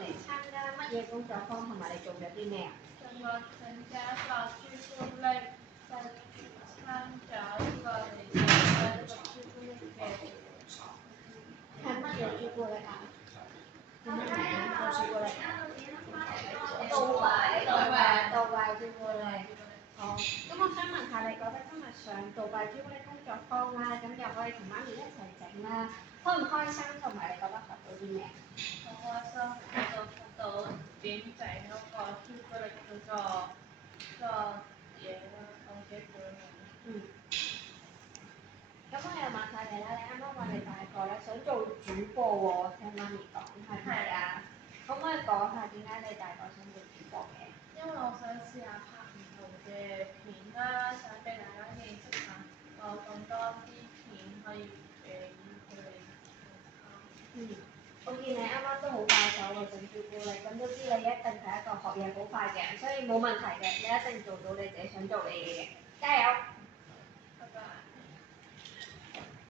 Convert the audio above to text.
嚟參加乜嘢工作坊，同埋你做咗啲咩啊？我參加了據說類，在參加這個據說類嘅。係乜嘢朱古力啊？叫乜名啊？朱古力杜拜朱古力。好，咁我想問下你覺得今日上杜拜朱古力工作坊啦，咁又可以同媽咪一齊整啦，開唔開心？同埋你覺得學到啲咩？好開心，學到點整嗰個朱古力嗰個嘢啦，我自己本人。咁我又問下你啦，你啱啱話你大個咧想做主播喎，聽媽咪講係咪啊？可唔可以講下點解你大個想做主播嘅？因為我想試下拍唔同嘅片啦，想俾大家認識下，咁多啲片可以俾佢哋我見你啱啱都好快手喎，整朱古力，咁都知你一定係一個學嘢好快嘅人，所以冇問題嘅，你一定做到你自己想做嘅嘢嘅，加油！